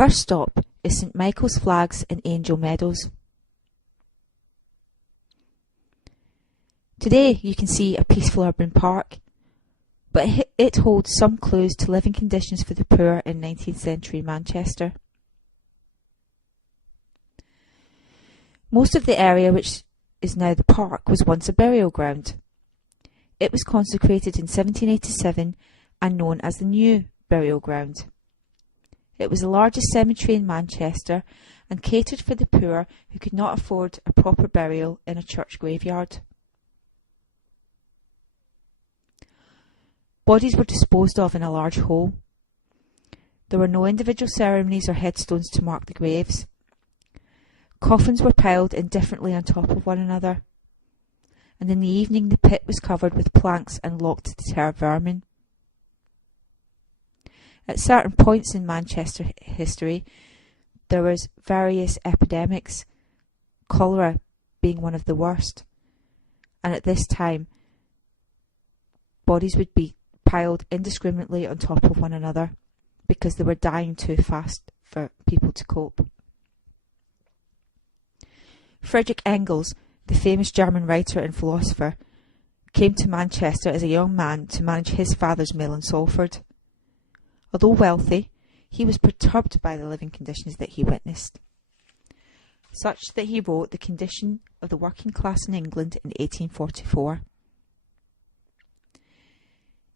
first stop is St Michael's Flags in Angel Meadows. Today you can see a peaceful urban park, but it holds some clues to living conditions for the poor in 19th century Manchester. Most of the area which is now the park was once a burial ground. It was consecrated in 1787 and known as the New Burial Ground. It was the largest cemetery in Manchester and catered for the poor who could not afford a proper burial in a church graveyard. Bodies were disposed of in a large hole. There were no individual ceremonies or headstones to mark the graves. Coffins were piled indifferently on top of one another, and in the evening the pit was covered with planks and locked to deter vermin. At certain points in Manchester history, there was various epidemics, cholera being one of the worst, and at this time bodies would be piled indiscriminately on top of one another because they were dying too fast for people to cope. Friedrich Engels, the famous German writer and philosopher, came to Manchester as a young man to manage his father's mill in Salford. Although wealthy, he was perturbed by the living conditions that he witnessed, such that he wrote The Condition of the Working Class in England in 1844.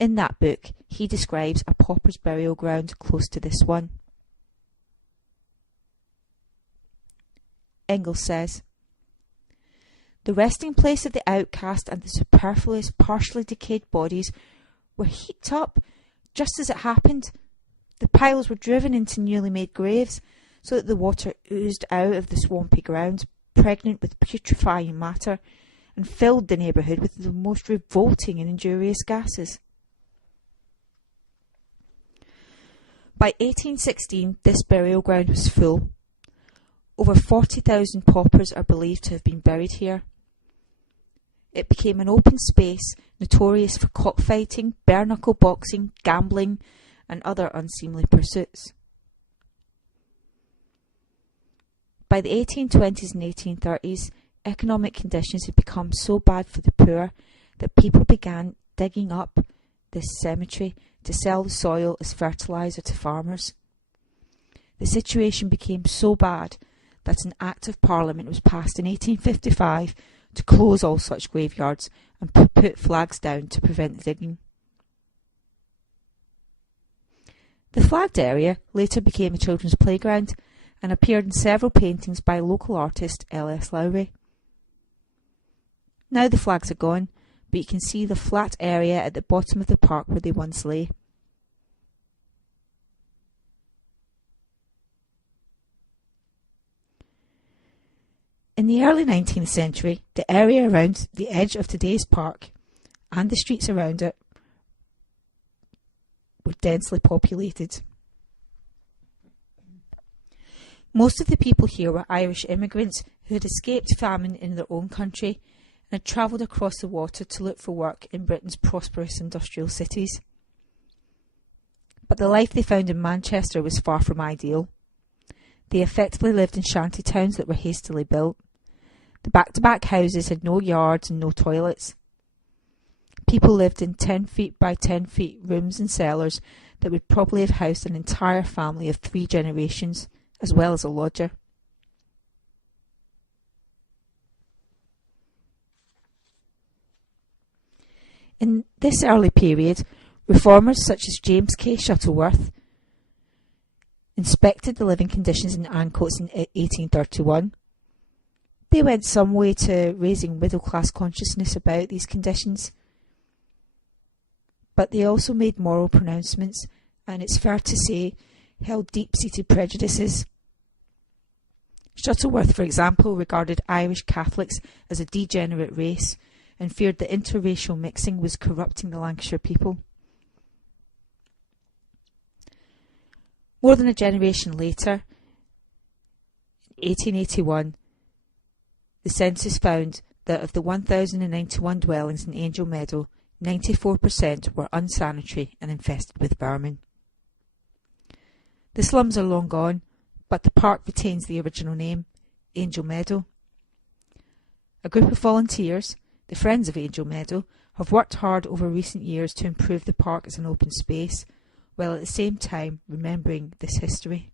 In that book, he describes a pauper's burial ground close to this one. Engels says, "The resting place of the outcast and the superfluous, partially decayed bodies were heaped up just as it happened. The piles were driven into newly made graves, so that the water oozed out of the swampy ground, pregnant with putrefying matter, and filled the neighbourhood with the most revolting and injurious gases." By 1816, this burial ground was full. Over 40,000 paupers are believed to have been buried here. It became an open space notorious for cockfighting, bare-knuckle boxing, gambling, and other unseemly pursuits. By the 1820s and 1830s, economic conditions had become so bad for the poor that people began digging up this cemetery to sell the soil as fertiliser to farmers. The situation became so bad that an Act of Parliament was passed in 1855 to close all such graveyards and put flags down to prevent digging. The flagged area later became a children's playground and appeared in several paintings by local artist L.S. Lowry. Now the flags are gone, but you can see the flat area at the bottom of the park where they once lay. In the early 19th century, the area around the edge of today's park and the streets around it were densely populated. Most of the people here were Irish immigrants who had escaped famine in their own country and had travelled across the water to look for work in Britain's prosperous industrial cities. But the life they found in Manchester was far from ideal. They effectively lived in shanty towns that were hastily built. The back-to-back houses had no yards and no toilets. People lived in 10 feet by 10 feet rooms and cellars that would probably have housed an entire family of 3 generations, as well as a lodger. In this early period, reformers such as James K. Shuttleworth inspected the living conditions in Ancoats in 1831. They went some way to raising middle-class consciousness about these conditions, but they also made moral pronouncements, and it's fair to say, held deep-seated prejudices. Shuttleworth, for example, regarded Irish Catholics as a degenerate race and feared that interracial mixing was corrupting the Lancashire people. More than a generation later, in 1881, the census found that of the 1,091 dwellings in Angel Meadow, 94% were unsanitary and infested with vermin. The slums are long gone, but the park retains the original name, Angel Meadow. A group of volunteers, the Friends of Angel Meadow, have worked hard over recent years to improve the park as an open space, while at the same time remembering this history.